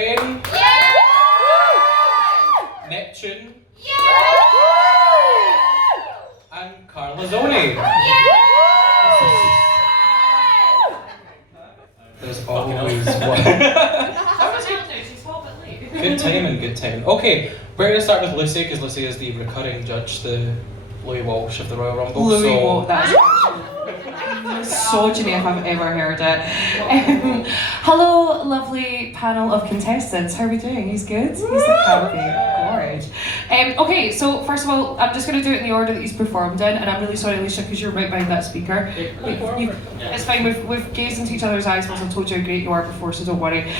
Rain. Yeah! Neptune. Yeah! And Carla Zoni. There's always one. Good timing, good timing. Okay, we're going to start with Lucy, because Lucy is the recurring judge, the Louis Walsh of the Royal Rumble. Louis Walsh, that's misogyny if I've ever heard it. Hello, lovely panel of contestants. How are we doing? He's good? He's like happy. Gorge. Okay, so first of all, I'm just going to do it in the order that he's performed in, and I'm really sorry, Alicia, because you're right behind that speaker. It's fine, we've gazed into each other's eyes once I've told you how great you are before, so don't worry.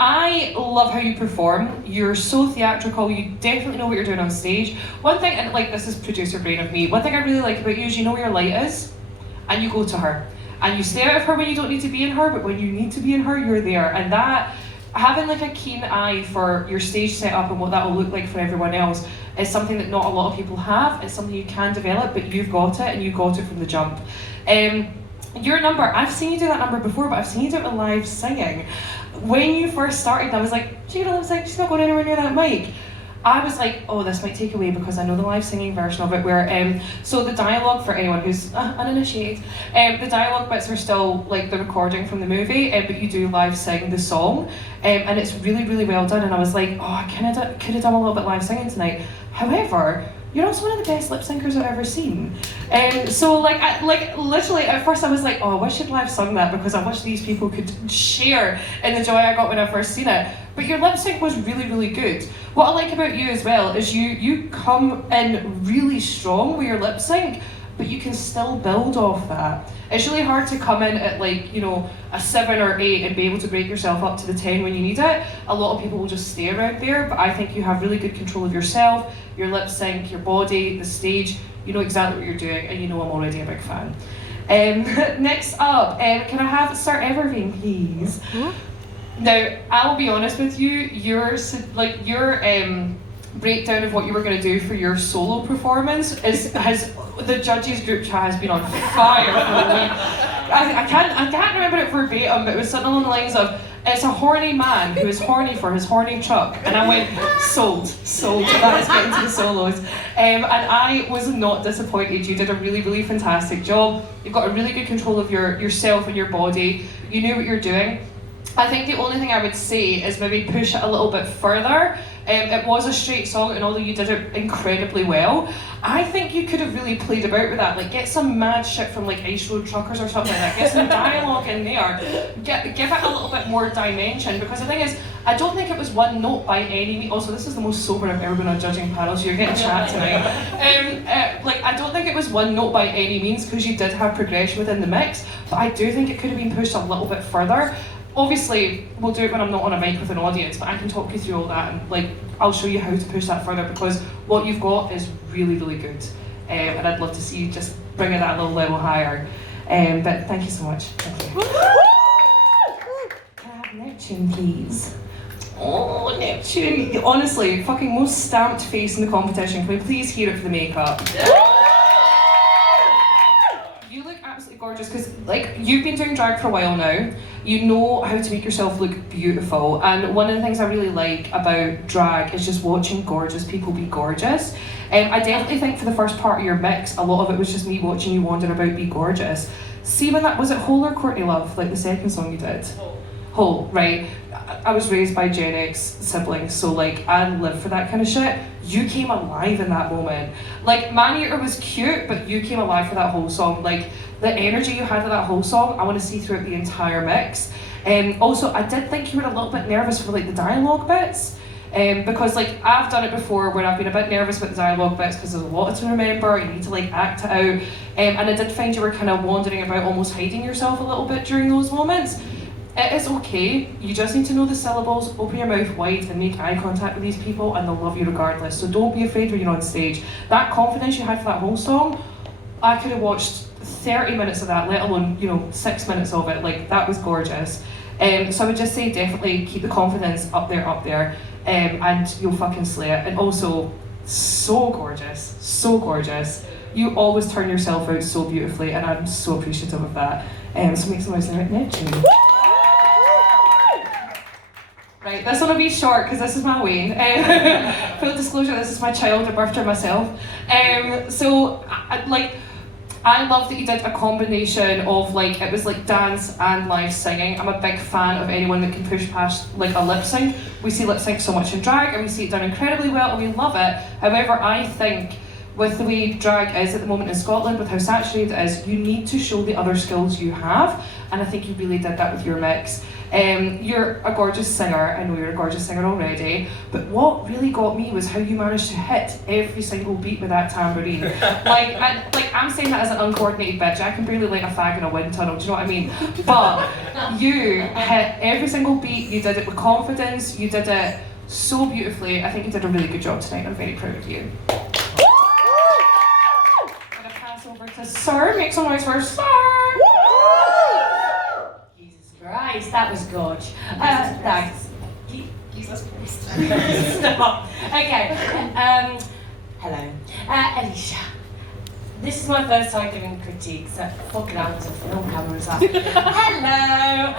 I love how you perform. You're so theatrical, you definitely know what you're doing on stage. One thing, and like this is producer brain of me, one thing I really like about you is you know where your light is, and you go to her. And you stay out of her when you don't need to be in her, but when you need to be in her, you're there. And that, having like a keen eye for your stage setup and what that will look like for everyone else is something that not a lot of people have. It's something you can develop, but you've got it, and you got it from the jump. Your number, I've seen you do that number before, but I've seen you do it with live singing. When you first started, I was like, she's gonna lip sync, she's not going anywhere near that mic. I was like, oh, this might take away because I know the live singing version of it where, so the dialogue, for anyone who's uninitiated, the dialogue bits are still like the recording from the movie, but you do live sing the song, and it's really, really well done, and I was like, oh, I could have done a little bit live singing tonight. However, you're also one of the best lip syncers I've ever seen. So literally at first I was like, oh, I wish you'd live sung that because I wish these people could share in the joy I got when I first seen it. But your lip sync was really, really good. What I like about you as well is you come in really strong with your lip sync, but you can still build off that. It's really hard to come in at like, you know, a 7 or 8 and be able to break yourself up to the 10 when you need it. A lot of people will just stay around there, but I think you have really good control of yourself, your lip sync, your body, the stage. You know exactly what you're doing, and you know I'm already a big fan. Next up, can I have Sir Everveen, please? Now, I'll be honest with you, your breakdown of what you were going to do for your solo performance the judges group chat has been on fire for me. I can't remember it verbatim, but it was something along the lines of, it's a horny man who is horny for his horny truck, and I went, sold, that is getting to the solos. And I was not disappointed. You did a really, really fantastic job. You've got a really good control of yourself and your body. You knew what you're doing. I think the only thing I would say is maybe push it a little bit further. It was a straight song, and although you did it incredibly well, I think you could have really played about with that. Like, get some mad shit from like Ice Road Truckers or something like that. Get some dialogue in there. Give it a little bit more dimension, because the thing is, I don't think it was one note by any means. Also, this is the most sober I've ever been on judging panel, so you're getting chat tonight. I don't think it was one note by any means, because you did have progression within the mix, but I do think it could have been pushed a little bit further. Obviously, we'll do it when I'm not on a mic with an audience, but I can talk you through all that, and I'll show you how to push that further, because what you've got is really, really good. And I'd love to see you just bring it that little level higher. But thank you so much. Thank you. Can I have Neptune, please? Oh, Neptune. Honestly, fucking most stamped face in the competition. Can we please hear it for the makeup? You look absolutely gorgeous, because you've been doing drag for a while now. You know how to make yourself look beautiful, and one of the things I really like about drag is just watching gorgeous people be gorgeous. I definitely think for the first part of your mix, a lot of it was just me watching you wander about be gorgeous. See, when was it Whole or Courtney Love, like the second song you did? Whole, right. I was raised by Gen X siblings, so I live for that kind of shit. You came alive in that moment. Man-Eater was cute, but you came alive for that whole song. The energy you had for that whole song, I want to see throughout the entire mix. Also, I did think you were a little bit nervous for the dialogue bits. Because I've done it before where I've been a bit nervous about the dialogue bits because there's a lot to remember, you need to act it out. And I did find you were kind of wandering about, almost hiding yourself a little bit during those moments. It is okay, you just need to know the syllables, open your mouth wide and make eye contact with these people, and they'll love you regardless. So don't be afraid when you're on stage. That confidence you had for that whole song, I could have watched 30 minutes of that, let alone 6 minutes of it. That was gorgeous. So I would just say definitely keep the confidence up there, and you'll fucking slay it. And also, so gorgeous, so gorgeous. You always turn yourself out so beautifully, and I'm so appreciative of that. So make some noise in it, Neptune. Right, this one will be short because this is my Wayne. Full disclosure, this is my child. I birthed her myself. I love that you did a combination of like, it was like dance and live singing. I'm a big fan of anyone that can push past like a lip sync. We see lip sync so much in drag and we see it done incredibly well and we love it. However, I think with the way drag is at the moment in Scotland, with how saturated it is, you need to show the other skills you have, and I think you really did that with your mix. You're a gorgeous singer, I know you're a gorgeous singer already, but what really got me was how you managed to hit every single beat with that tambourine. I'm saying that as an uncoordinated bitch, I can barely light a fag in a wind tunnel, do you know what I mean? But you hit every single beat, you did it with confidence, you did it so beautifully. I think you did a really good job tonight, I'm very proud of you. Over to Sir, make some noise for Sir! Jesus Christ, that was gorge. Thanks. Jesus Christ. Stop. Okay. Hello. Alicia. This is my first time giving critiques. Fucking hell, there's a film cameras up. Hello.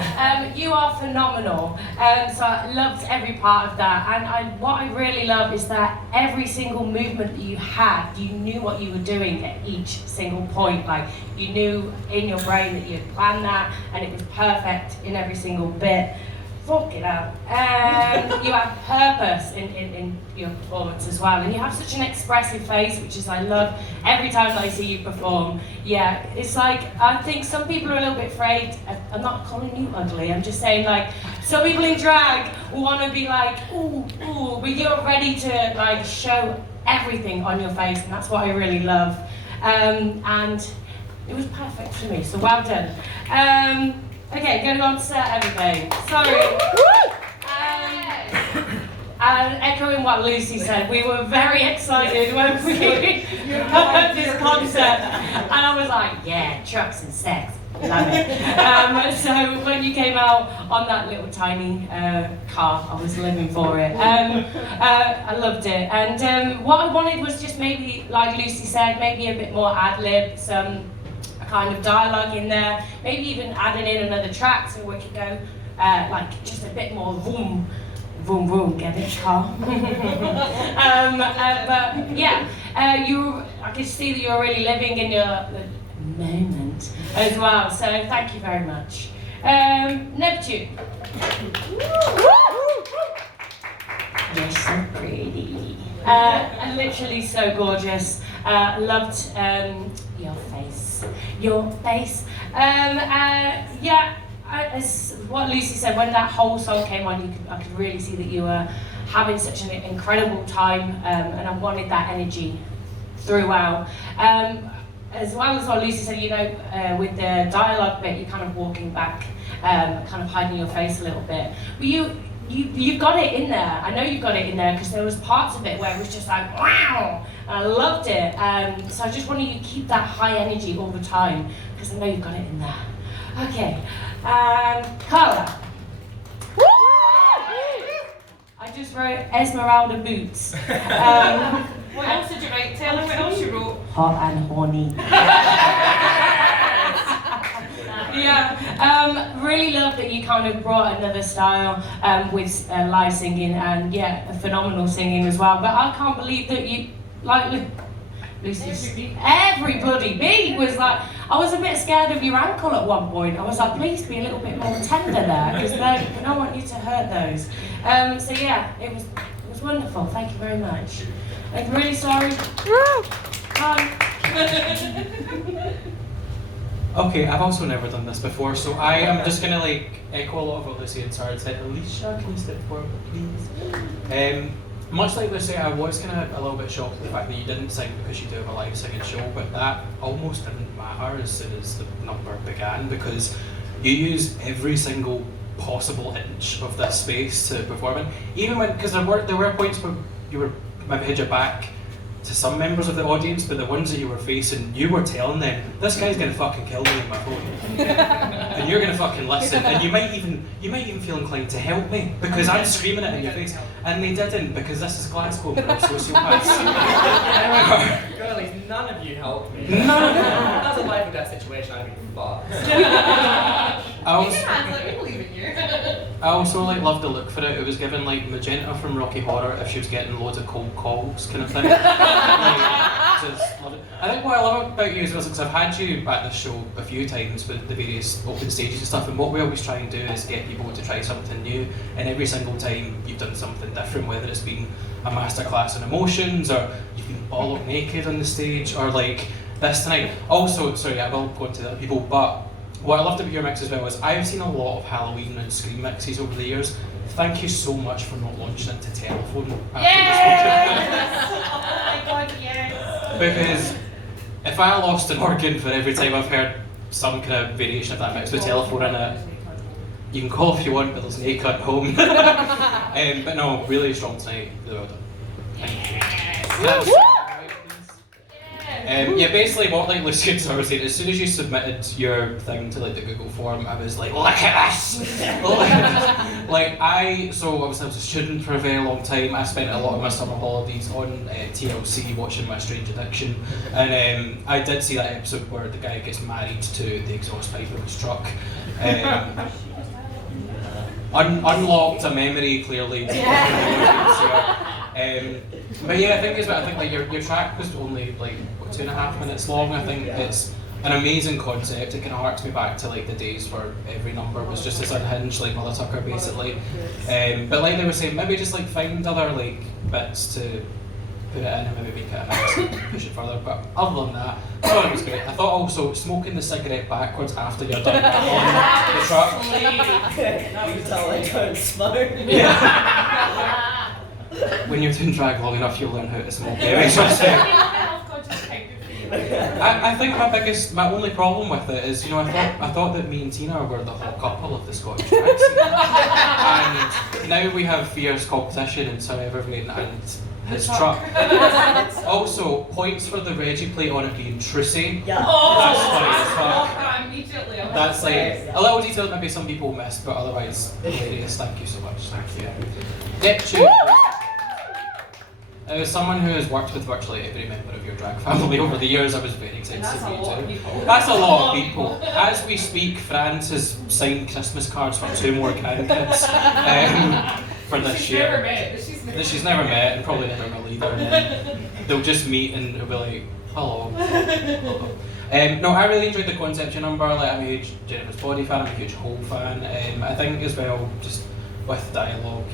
You are phenomenal. So I loved every part of that. And what I really love is that every single movement that you had, you knew what you were doing at each single point. Like, you knew in your brain that you had planned that, and it was perfect in every single bit. Fucking hell. You have purpose in your performance as well, and you have such an expressive face, which is I love every time that I see you perform. Yeah, it's like, I think some people are a little bit afraid. I'm not calling you ugly, I'm just saying, like, some people in drag want to be like, ooh, but you're ready to like show everything on your face, and that's what I really love. And it was perfect for me, so well done. Okay, going on to everything. Sorry. And echoing what Lucy said, we were very excited when we heard this concept. And I was like, yeah, trucks and sex. Love it. So when you came out on that little tiny car, I was living for it. I loved it. And what I wanted was just maybe, like Lucy said, maybe a bit more ad-lib, some kind of dialogue in there, maybe even adding in another track so we could go like just a bit more vroom, vroom, vroom, get it, car? But yeah, I could see that you're really living in your moment as well, so thank you very much. Neptune. You're so pretty. And literally so gorgeous. Loved your face. Your face. As what Lucy said, when that whole song came on, I could really see that you were having such an incredible time, and I wanted that energy throughout. As well as what Lucy said, you know, with the dialogue bit, you're kind of walking back, kind of hiding your face a little bit. But you've got it in there. I know you've got it in there because there was parts of it where it was just like, wow, and I loved it. So I just wanted you to keep that high energy all the time because I know you've got it in there. Okay, Carla. I just wrote Esmeralda Boots. What else did you write? Tell them what else you wrote. Hot and horny. Yeah, really love that you kind of brought another style with live singing and yeah, phenomenal singing as well. But I can't believe that you, like Lucy's, everybody, me was like, I was a bit scared of your ankle at one point. I was like, please be a little bit more tender there because I don't want you to hurt those. So yeah, it was wonderful. Thank you very much. I'm really sorry. Okay, I've also never done this before, so I am just gonna like echo a lot of what Lucy and Sarah said. Alicia, can you step forward, please? Much like Lucy, I was kind of a little bit shocked at the fact that you didn't sing because you do have a live singing show, but that almost didn't matter as soon as the number began because you used every single possible inch of this space to perform in. Even when, because there were points where you were maybe had your back to some members of the audience, but the ones that you were facing, you were telling them, this guy's gonna fucking kill me in my phone. And you're gonna fucking listen, and you might even feel inclined to help me, because I'm screaming it in your face. And they didn't, because this is Glasgow, and we're all sociopaths. Girlies, none of you helped me. None of them. That's a life or death situation, I'd be fucked. I was, We believe in you. I also like loved the look for it. It was given like Magenta from Rocky Horror if she was getting loads of cold calls kind of thing. Just love it. I think what I love about you as well is because I've had you at the show a few times with the various open stages and stuff, and what we always try and do is get people to try something new, and every single time you've done something different, whether it's been a masterclass in emotions or you've been all up naked on the stage or like this tonight. Also, sorry, I will go into the other people, but what I loved about your mix as well is I've seen a lot of Halloween and Scream mixes over the years. Thank you so much for not launching it to telephone. Yes! Oh my god, yes! Because if I lost an organ for every time I've heard some kind of variation of that mix with telephone in it, you can call if you want, but there's an A cut home. But no, really strong tonight. Really well done. Thank you. Yeah, basically what like Lucy and Sarah were saying, as soon as you submitted your thing to like the Google form, I was like, look at this! Like I was a student for a very long time. I spent a lot of my summer holidays on TLC watching My Strange Addiction, and I did see that episode where the guy gets married to the exhaust pipe of his truck. Unlocked a memory clearly. But yeah, I think like your track was only like 2.5 minutes long. I think it's an amazing concept. It kind of harks me back to like the days where every number was just as unhinged, like Mother Tucker basically. But like they were saying, maybe just like find other like bits to put it in and maybe make it a mix and push it further. But other than that, I thought it was great. I thought also smoking the cigarette backwards after you're done on the truck. Now you tell I don't smoke. Yeah. When you're doing drag long enough, you'll learn how to smoke. I think my only problem with it is, I thought that me and Tina were the whole couple of the Scottish drag scene. And now we have fierce competition in Sir Evergreen and his truck. Also, points for the Reggie plate on it being trussy. Yeah. That's funny as fuck. that immediately. That's like a little detail that maybe some people miss, but otherwise hilarious. Thank you so much. Thank you. Neptune. As someone who has worked with virtually every member of your drag family over the years, I was very excited to meet you. That's a lot of people. As we speak, France has signed Christmas cards for 2 more grandkids for this year. She's never met and probably never will either. And then they'll just meet and they'll be like, hello. No, I really enjoyed the concept of your number. Like, I'm a huge Jennifer's Body fan, I'm a huge Hole fan. I think as well, just with dialogue,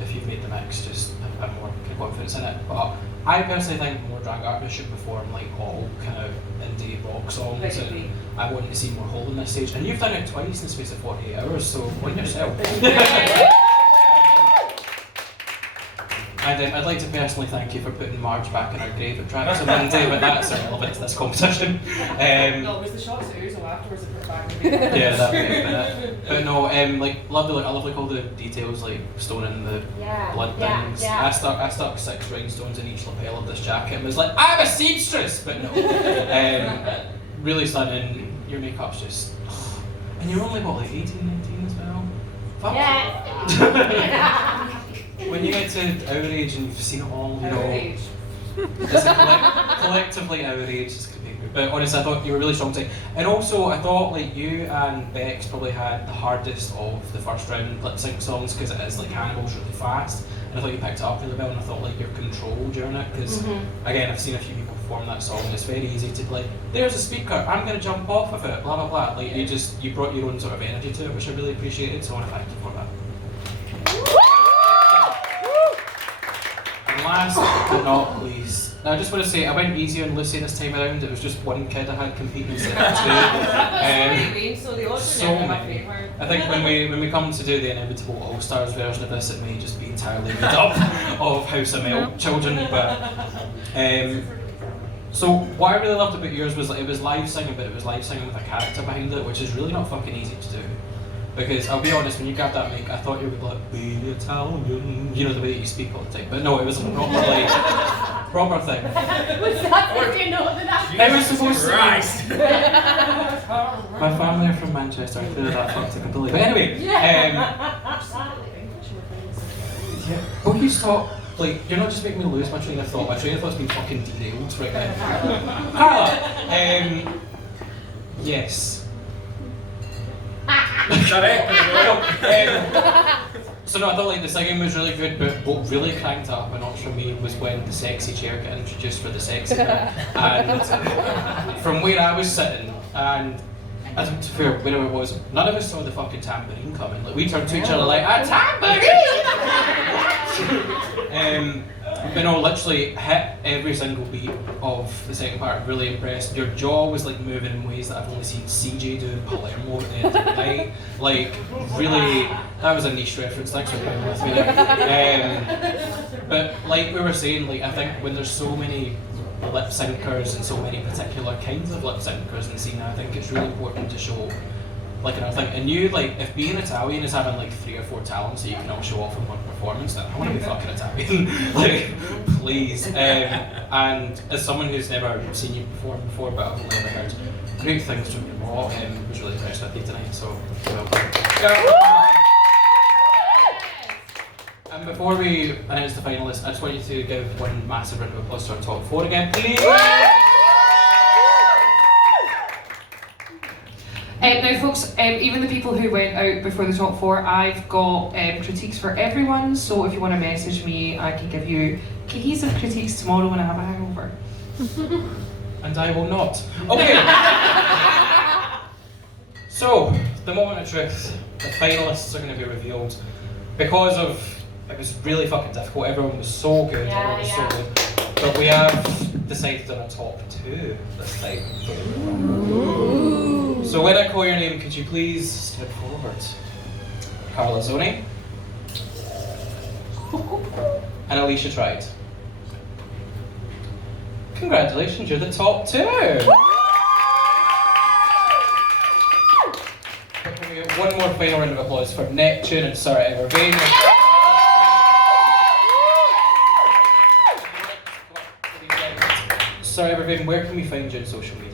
if you've made the mix, just have more confidence in it. But I personally think more drag artists should perform like all kind of indie rock songs, and I want to see more Hole on this stage. And you've done it twice in the space of 48 hours, so win yourself. I'd like to personally thank you for putting Marge back in her grave at Tracks on Monday, but that's irrelevant to this competition. No, it was the shots of Uzo afterwards that put it back in the grave. Yeah, that might have been it. But no, I love like all the details, like stoning the blood things. Yeah. I stuck 6 rhinestones in each lapel of this jacket and was like, I'm a seamstress! But no. Really stunning. Your makeup's just... And you're only, what, like 18, 19 as well? Fuck. Yeah. When you get to our age and you've seen it all, Outrage. It's collectively our age. It's gonna be good. But honestly, I thought you were really strong tonight. And also, I thought like you and Bex probably had the hardest of the first round lip sync songs because it is like Hannibal's really fast. And I thought you picked it up really well. And I thought like your control during it because again, I've seen a few people perform that song. And it's very easy to be like, there's a speaker, I'm gonna jump off of it, blah blah blah. Like you brought your own sort of energy to it, which I really appreciated. So I want to thank you for that. And last but not least, now I just want to say I went easy on Lucy this time around. It was just one kid I had competing instead of 2. So the odds So are never in my many. favour. I think when we come to do the inevitable All Stars version of this, it may just be entirely made up of House of Mel children. But so what I really loved about yours was like it was live singing, but it was live singing with a character behind it, which is really not fucking easy to do. Because I'll be honest, when you grabbed that mic, I thought you would be like, be Italian, the way that you speak all the time. But no, it was a proper proper thing. Was that did you know that? It was supposed to Christ. be. My family are from Manchester, I cleared that fucked completely. But anyway, will you stop? Like, you're not just making me lose my train of thought. My train of thought's been fucking derailed right now. Carla, yes. So no, I thought like the singing was really good, but what really cranked up a notch for me was when the sexy chair got introduced for the sexy girl. And from where I was sitting, and as to be fair, where I was, none of us saw the fucking tambourine coming. Like we turned to each other like, a tambourine! But no, literally hit every single beat of the second part. Really impressed. Your jaw was like moving in ways that I've only seen CJ do in Palermo at the end of the night. Like really, that was a niche reference. Thanks for being with me there. But like we were saying, like I think when there's so many lip syncers and so many particular kinds of lip syncers in the scene, I think it's really important to show like another thing. And you, like, if being Italian is having like 3 or 4 talents that you can all show off in one performance, then I want to be fucking Italian. Like, please. And as someone who's never seen you perform before, but I've only ever heard great things from your mom, was really impressed with you tonight. So, well done. And before we announce the finalists, I just want you to give one massive round of applause to our top 4 again, please. Now folks, even the people who went out before the top 4, I've got critiques for everyone, so if you want to message me, I can give you cohesive critiques tomorrow when I have a hangover. And I will not. Okay. So, the moment of truth, the finalists are going to be revealed. Because of, it was really fucking difficult, everyone was so good, everyone was so good. But we have decided on a top 2 this time. So when I call your name, could you please step forward? Carla Zoni. And Alicia Tried. Congratulations, you're the top 2! One more final round of applause for Neptune and Sarah Evervain. Sarah Evervain, where can we find you on social media?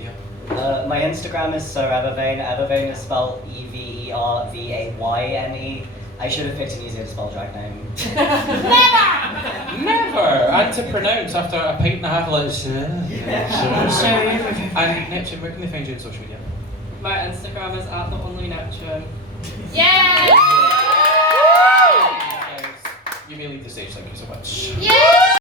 My Instagram is Sir Evervain. Evervain is spelled Evervayne. I should have picked an easier to spell drag name. Never! And to pronounce after a pint and a half of like, And Neptune, where can they find you on social media? My Instagram is @theonlyneptune. Yeah! You may leave the stage, thank you so much. Yeah!